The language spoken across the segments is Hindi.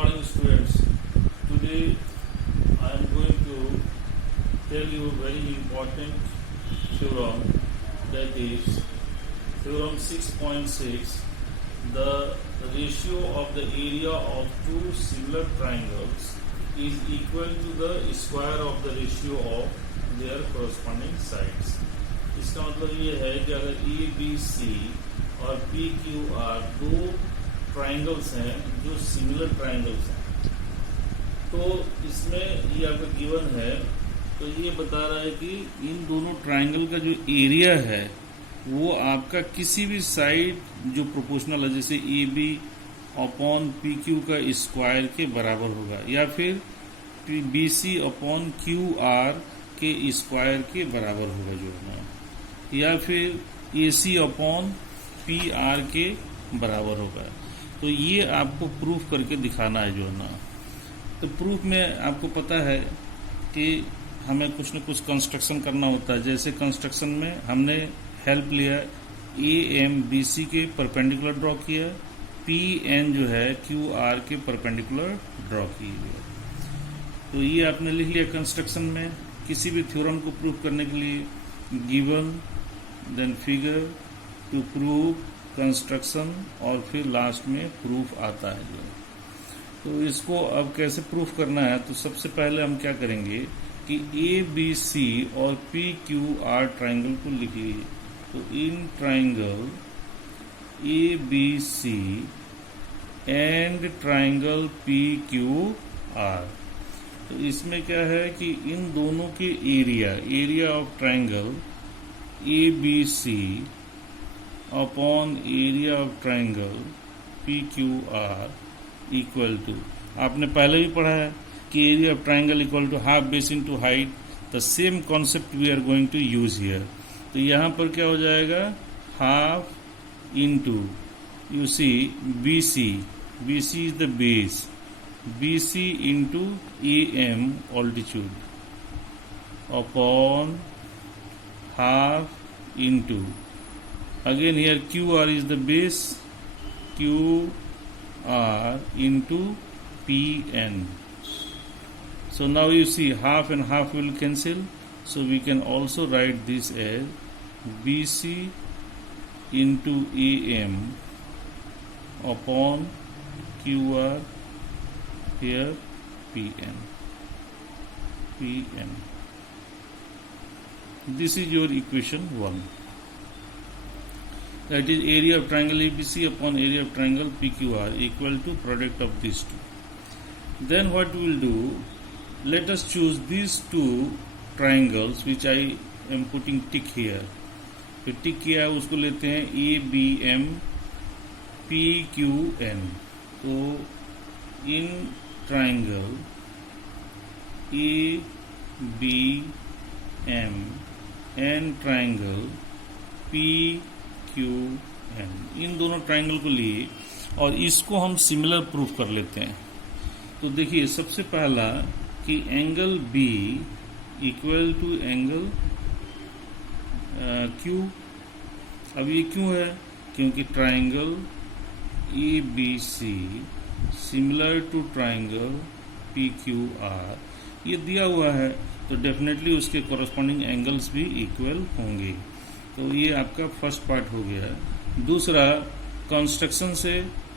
morning, students. Today I am going to tell you a very important theorem, that is theorem 6.6. The ratio of the area of two similar triangles is equal to the square of the ratio of their corresponding sides. इसका मतलब ये है कि अगर ए बी सी और पी क्यू आर दो ट्राइंगल्स हैं जो सिमिलर ट्राइंगल्स हैं, तो इसमें ये आपका गिवन है, तो ये बता रहा है कि इन दोनों ट्राइंगल का जो एरिया है वो आपका किसी भी साइड जो प्रोपोर्शनल है, जैसे A B upon P Q का स्क्वायर के बराबर होगा, या फिर B C upon Q R के स्क्वायर के बराबर होगा जो है, या फिर A C upon P R के बराबर होगा। तो ये आपको प्रूफ करके दिखाना है जो है ना। तो प्रूफ में आपको पता है कि हमें कुछ न कुछ कंस्ट्रक्शन करना होता है। जैसे कंस्ट्रक्शन में हमने हेल्प लिया, ए एम बी सी के परपेंडिकुलर ड्रॉ किया, पी एन जो है क्यू आर के परपेंडिकुलर ड्रॉ की है। तो ये आपने लिख लिया कंस्ट्रक्शन में। किसी भी थ्योरम को प्रूफ करने के लिए given, then figure, to prove, construction, और फिर लास्ट में प्रूफ आता है जो। तो इसको अब कैसे प्रूफ करना है, तो सबसे पहले हम क्या करेंगे कि ए बी सी और पी क्यू आर ट्राइंगल को लिख लीजिए। तो in triangle A B C and triangle P Q R, तो इसमें क्या है कि इन दोनों के area of triangle A B C upon area of triangle P Q R equal to, आपने पहले भी पढ़ा है कि area of triangle equal to half base into height. The same concept we are going to use here. तो यहाँ पर क्या हो जाएगा, half into, you see B C is the base, BC into AM altitude upon half into, again here QR is the base, QR into PN. So now you see half and half will cancel, so we can also write this as BC into AM upon QR, here PN. This is your equation 1. That is area of triangle ABC upon area of triangle PQR equal to product of these two. Then what we will do, let us choose these two triangles which I am putting tick here. तो टिक किया है उसको लेते हैं ABM PQN। तो in triangle A B M and triangle P Q N, इन दोनों ट्राइंगल को लिए और इसको हम सिमिलर प्रूफ कर लेते हैं। तो देखिए सबसे पहला कि angle B equal to angle Q. अब ये क्यों है, क्योंकि triangle A B C similar to triangle P Q R ये दिया हुआ है, तो डेफिनेटली उसके कॉरस्पॉन्डिंग एंगल्स भी इक्वल होंगे। तो ये आपका फर्स्ट पार्ट हो गया। दूसरा, कंस्ट्रक्शन से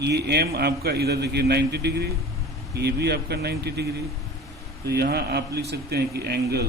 ये एम आपका इधर देखिए 90 डिग्री, ये भी आपका 90 डिग्री। तो यहाँ आप लिख सकते हैं कि angle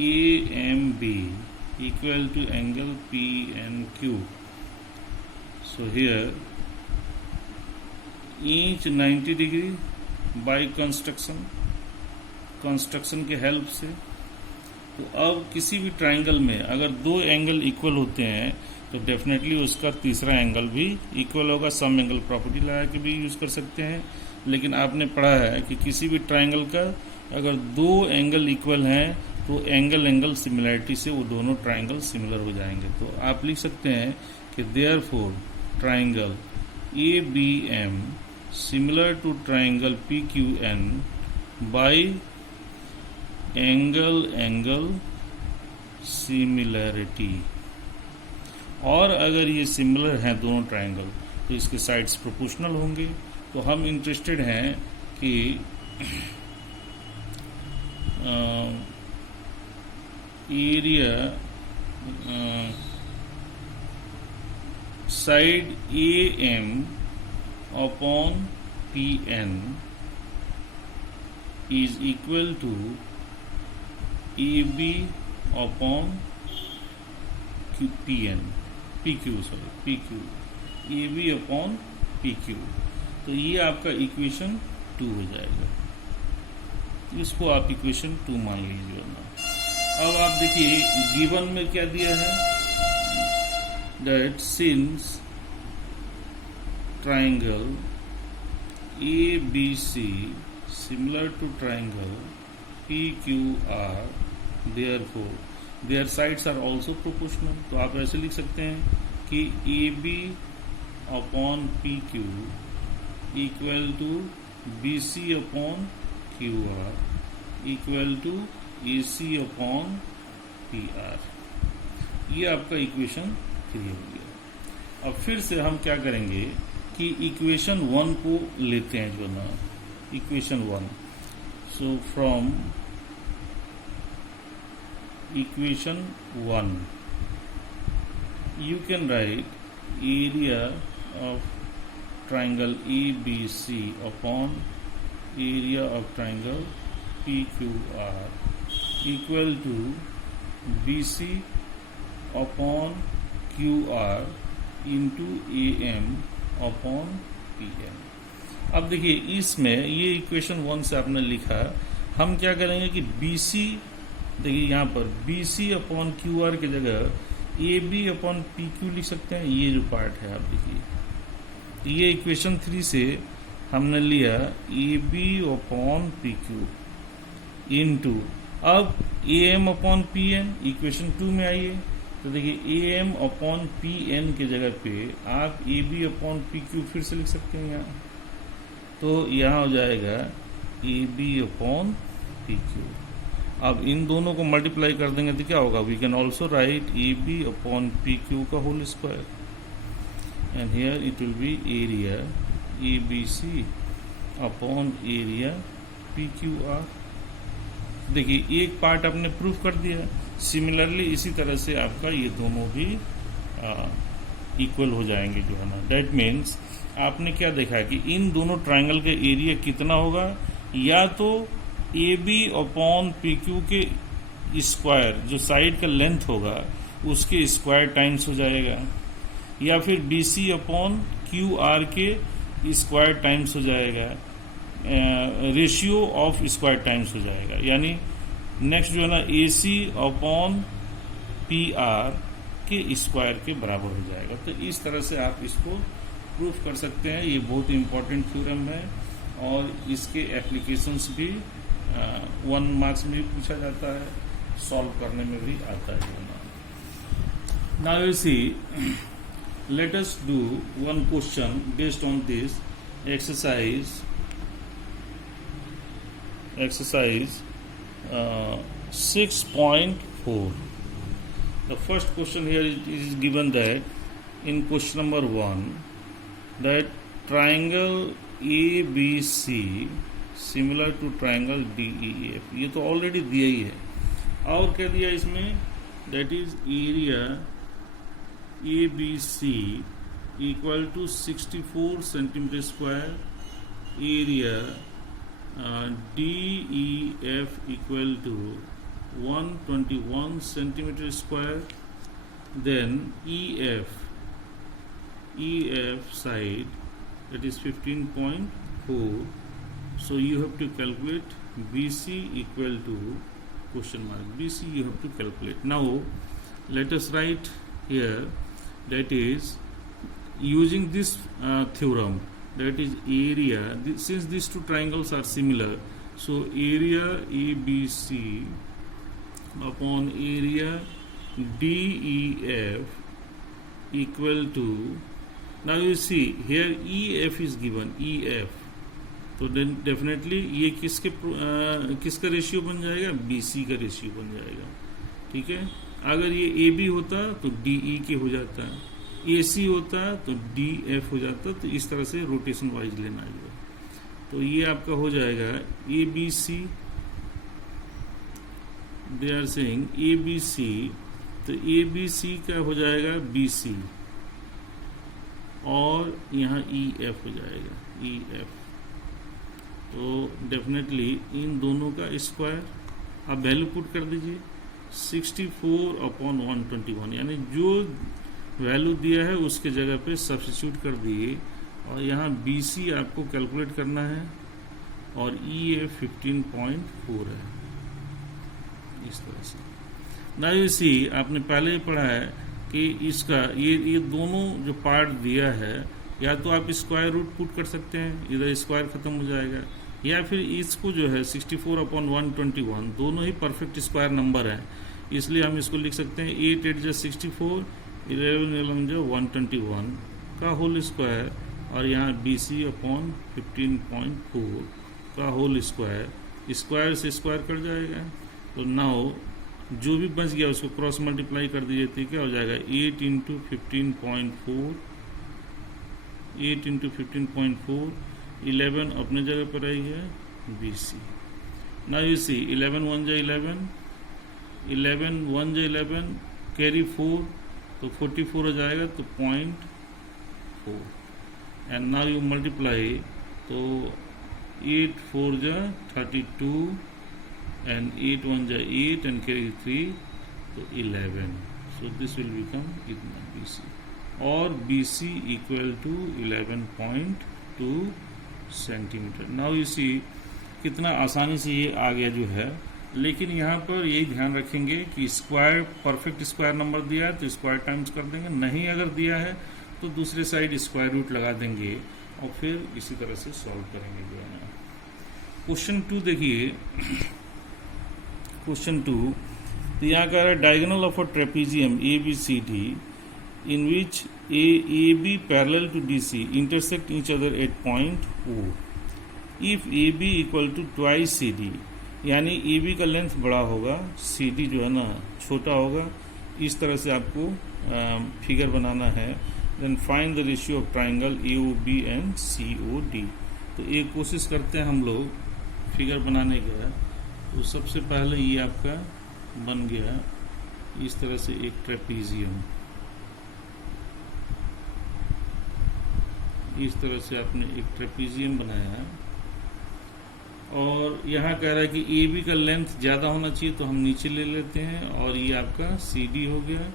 A M B equal to angle P N Q. So here each 90 degree by construction के हेल्प से। तो अब किसी भी ट्राइंगल में अगर दो एंगल इक्वल होते हैं तो डेफिनेटली उसका तीसरा एंगल भी इक्वल होगा। सम एंगल प्रॉपर्टी लगा के भी यूज कर सकते हैं, लेकिन आपने पढ़ा है कि किसी भी ट्राइंगल का अगर दो एंगल इक्वल हैं तो एंगल सिमिलरिटी से वो दोनों ट्राइंगल सिमिलर हो जाएंगे। तो आप लिख सकते हैं कि therefore triangle A B M similar to triangle PQN by angle similarity। और अगर ये सिमिलर हैं दोनों ट्राइंगल तो इसके साइड्स प्रोपोर्शनल होंगे तो हम इंटरेस्टेड हैं कि area side AM upon PN is equal to AB upon PQ AB upon PQ। तो ये आपका इक्वेशन 2 हो जाएगा, इसको आप इक्वेशन 2 मान लीजिए ना। अब आप देखिए गिवन में क्या दिया है, that since triangle ABC similar to triangle PQR, therefore their sides are also proportional। तो आप ऐसे लिख सकते हैं कि AB upon PQ equal to BC upon QR equal to AC upon PR। ये आपका इक्वेशन 3 हो गया। अब फिर से हम क्या करेंगे कि इक्वेशन 1 को लेते हैं, जो ना equation 1। So from equation 1 you can write area of triangle ABC upon area of triangle PQR equal to BC upon QR into AM upon PM। अब देखिए इसमें ये इक्वेशन 1 से आपने लिखा, हम क्या करेंगे कि BC, देखिए यहाँ पर BC अपॉन QR की जगह AB अपॉन PQ लिख सकते हैं। ये जो पार्ट है आप देखिए, ये इक्वेशन 3 से हमने लिया AB अपॉन PQ इनटू, अब AM अपॉन PN इक्वेशन 2 में आइए तो देखिए AM अपॉन PN की जगह पे आप AB अपॉन PQ फिर से लिख सकते हैं यहाँ, तो यहाँ हो जाएगा AB अपॉन PQ। अब इन दोनों को मल्टीप्लाई कर देंगे तो क्या होगा, we can also write AB upon PQ का whole square and here it will be area ABC upon area PQR। देखिए एक पार्ट आपने प्रूफ कर दिया। सिमिलरली इसी तरह से आपका ये दोनों भी इक्वल हो जाएंगे, जो है ना। दैट मीन्स आपने क्या देखा कि इन दोनों ट्रायंगल के एरिया कितना होगा, या तो AB अपॉन PQ के स्क्वायर, जो साइड का लेंथ होगा उसके स्क्वायर टाइम्स हो जाएगा, या फिर BC अपॉन QR के स्क्वायर टाइम्स हो जाएगा, रेशियो ऑफ स्क्वायर टाइम्स हो जाएगा। यानी नेक्स्ट जो है ना AC अपॉन PR के स्क्वायर के बराबर हो जाएगा। तो इस तरह से आप इसको प्रूफ कर सकते हैं। ये बहुत इंपॉर्टेंट थ्योरम है और इसके एप्लीकेशंस भी 1 मार्क्स में भी पूछा जाता है, सॉल्व करने में भी आता है। Now you see, let us do one question based on this exercise 6.4. The first question here is given that in question number 1 that triangle ABC similar to triangle DEF, ये तो ऑलरेडी दिया ही है। और क्या दिया इसमें, that is area ABC equal to 64 centimeter square, area DEF equal to 121 centimeter square, then EF side, that is 15.4. So you have to calculate BC equal to question mark, BC you have to calculate. Now let us write here, that is using this theorem, that is area, since these two triangles are similar, so area ABC upon area DEF equal to, now you see here EF is given, EF, तो देन डेफिनेटली ये किसका रेशियो बन जाएगा, BC का रेशियो बन जाएगा। ठीक है, अगर ये AB होता तो DE के हो जाता है, AC होता तो DF हो जाता। तो इस तरह से रोटेशन वाइज लेना है। तो ये आपका हो जाएगा A B C, they are saying A B C, तो ए बी सी का हो जाएगा बी सी और यहाँ ई एफ हो जाएगा ई एफ। तो डेफिनेटली इन दोनों का स्क्वायर आप वैल्यू पुट कर दीजिए 64/121, यानी जो वैल्यू दिया है उसके जगह पे सब्स्टिट्यूट कर दिए और यहाँ बी सी आपको कैलकुलेट करना है और ई एफ 15.4 है, इस तरह से। ना यू सी, आपने पहले ही पढ़ा है कि इसका ये दोनों जो पार्ट दिया है, या तो आप स्क्वायर रूट पुट कर सकते हैं, इधर स्क्वायर खत्म हो जाएगा, या फिर इसको जो है 64/121 दोनों ही परफेक्ट स्क्वायर नंबर है, इसलिए हम इसको लिख सकते हैं 8 8 जो 64, 11 11 जो 121 का होल स्क्वायर और यहाँ BC/15.4 का होल स्क्वायर, स्क्वायर से स्क्वायर कट जाएगा। तो नाउ जो भी बच गया उसको क्रॉस मल्टीप्लाई कर दीजिए, तो क्या हो जाएगा 8 × 15.4, 8 × 15.4, 11 अपने जगह पर आई है BC। नाउ यू सी 11 1 जो 11, 11 1 जो 11, कैरी 4 तो 44 हो जाएगा, तो 0.4 एंड नाउ यू मल्टीप्लाई, तो 8 4 जो 32 एंड 8 1 जो 8 एंड कैरी 3 तो 11, सो दिस विल बिकम इतना BC और BC equal to 11.2 centimetre. Now you see कितना आसानी से ये आ गया जो है, लेकिन यहाँ पर यही ध्यान रखेंगे कि स्क्वायर परफेक्ट स्क्वायर नंबर दिया है तो स्क्वायर टाइम्स कर देंगे, नहीं अगर दिया है तो दूसरे साइड स्क्वायर रूट लगा देंगे और फिर इसी तरह से सॉल्व करेंगे जो है। क्वेश्चन 2 देखिए, क्वेश्चन 2 तो यहाँ कह रहा है diagonal of a trapezium ABCD in which AB parallel to DC intersect each other at point O. If AB equal to twice CD, यानी AB का लेंथ बड़ा होगा, CD जो है ना छोटा होगा, इस तरह से आपको फिगर बनाना है। Then find the ratio of triangle AOB and COD। तो एक कोशिश करते हैं हम लोग फिगर बनाने का। तो सबसे पहले ये आपका बन गया इस तरह से एक ट्रेपीजियम, इस तरह से आपने एक ट्रेपीजियम बनाया है और यहाँ कह रहा है कि AB का लेंथ ज़्यादा होना चाहिए, तो हम नीचे ले लेते हैं और ये आपका CD हो गया,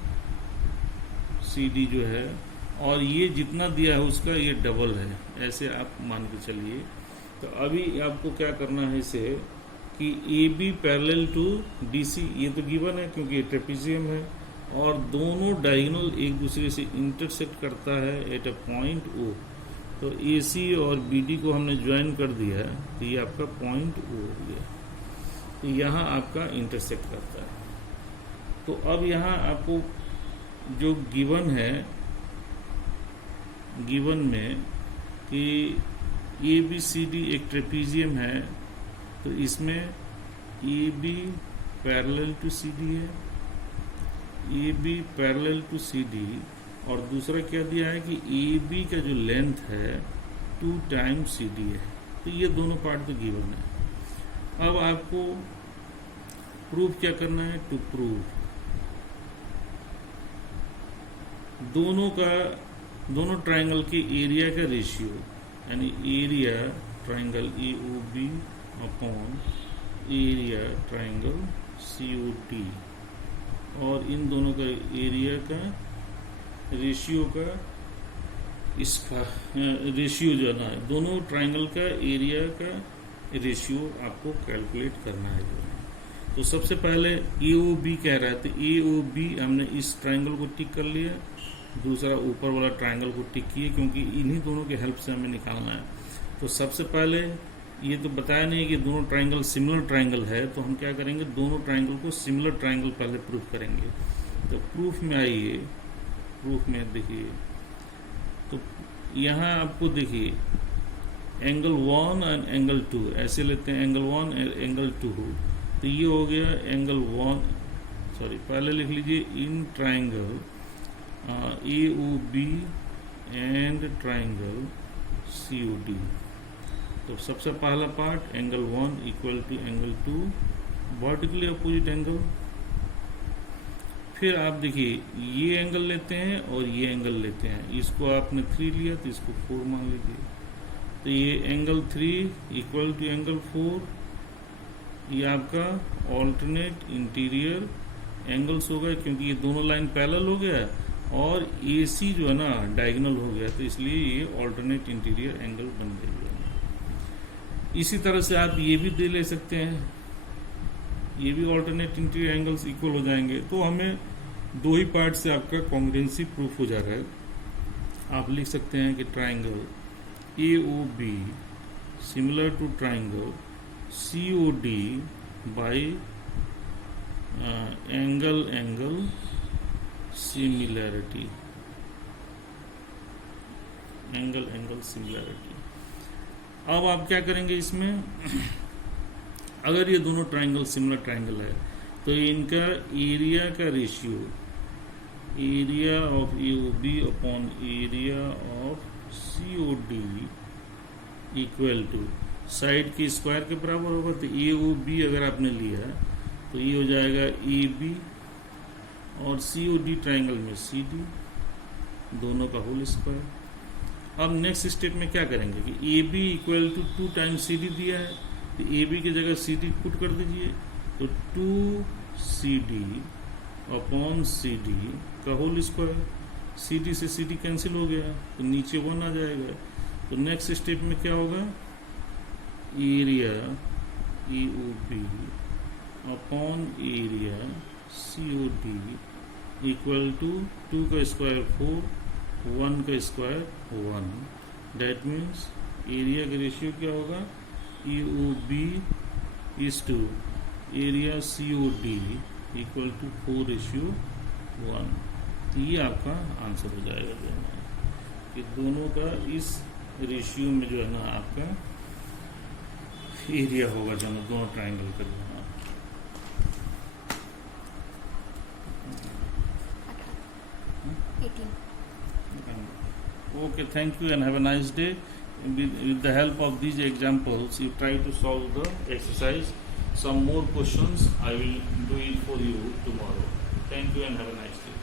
CD जो है, और ये जितना दिया है उसका ये डबल है, ऐसे आप मान के चलिए। तो अभी आपको क्या करना है इसे कि AB पैरेलल टू DC, ये तो गिवन है क्योंकि ये ट्रेपीजियम है और दोनों डायगोनल एक दूसरे से इंटरसेक्ट करता है एट अ पॉइंट O। तो AC और BD को हमने ज्वाइन कर दिया है, तो ये आपका पॉइंट O हो गया, तो यहाँ आपका इंटरसेक्ट करता है। तो अब यहाँ आपको जो गिवन है, गिवन में कि ABCD एक ट्रेपीजियम है, तो इसमें AB पैरेलल टू CD है, AB पैरेलल टू CD, और दूसरा क्या दिया है कि AB का जो लेंथ है 2 टाइम्स CD है। तो ये दोनों पार्ट तो गिवन है। अब आपको प्रूफ क्या करना है, टू प्रूव दोनों ट्राइंगल के एरिया का रेशियो, यानी area triangle AOB upon area triangle COD, और इन दोनों का एरिया का रेशियो का इसका रेशियो जो है ना, दोनों ट्राइंगल का एरिया का रेशियो आपको कैलकुलेट करना है जो है। तो सबसे पहले AOB कह रहा है, तो AOB हमने इस ट्राइंगल को टिक कर लिया, दूसरा ऊपर वाला ट्राइंगल को टिक किए, क्योंकि इन्हीं दोनों के हेल्प से हमें निकालना है। तो सबसे पहले ये तो बताया नहीं कि दोनों ट्राइंगल सिमिलर ट्राइंगल है, तो हम क्या करेंगे, दोनों ट्राइंगल को सिमिलर ट्राइंगल पहले प्रूफ करेंगे। तो प्रूफ में आइए, प्रूफ में देखिए, तो यहाँ आपको देखिए एंगल 1 एंड एंगल 2 ऐसे लेते हैं, एंगल 1 एंड एंगल 2, तो ये हो गया एंगल 1, सॉरी पहले लिख लीजिए in triangle AOB and triangle COD। तो सबसे पहला part angle 1 equal to angle 2 vertically opposite angle. फिर आप देखिए ये एंगल लेते हैं और ये एंगल लेते हैं, इसको आपने 3 लिया तो इसको 4 मान लीजिए। तो ये एंगल 3 इक्वल टू एंगल 4, ये आपका ऑल्टरनेट इंटीरियर एंगल्स हो गए, क्योंकि ये दोनों लाइन पैरेलल हो गया और AC जो है ना डायगोनल हो गया, तो इसलिए ये ऑल्टरनेट इंटीरियर एंगल बन गई है। इसी तरह से आप ये भी दे ले सकते हैं, ये भी ऑल्टरनेट इंटीरियर एंगल्स इक्वल हो जाएंगे। तो हमें 2 ही पार्ट से आपका कॉन्ग्रुएंसी प्रूफ हो जा रहा है। आप लिख सकते हैं कि triangle AOB similar to triangle COD by angle similarity, angle similarity. अब आप क्या करेंगे इसमें, अगर ये दोनों ट्राइंगल सिमिलर ट्राइंगल है तो इनका एरिया का ratio, area of AOB upon area of COD equal to side के स्क्वायर के बराबर होगा। तो AOB अगर आपने लिया तो ये हो जाएगा AB और COD ट्राइंगल में CD, दोनों का होल स्क्वायर। अब नेक्स्ट स्टेप में क्या करेंगे कि AB equal to 2 times CD दिया है, तो AB की जगह CD पुट कर दीजिए, तो 2CD अपॉन CD का होल स्क्वायर। CD से CD कैंसिल हो गया तो नीचे 1 आ जाएगा। तो नेक्स्ट स्टेप में क्या होगा, area AOB upon area COD equal to 2 का स्क्वायर 4, 1 का स्क्वायर 1। डेट मीन्स एरिया का रेशियो क्या होगा, AOB is to area COD equal to 4:1। ये आपका आंसर हो जाएगा जो है कि दोनों का इस रेशियो में जो है ना आपका एरिया होगा, जो है दोनों ट्राइंगल का जो है। Okay, thank you and have a nice day. With the help of these examples, you try to solve the exercise. Some more questions I will do it for you tomorrow. Thank you and have a nice day.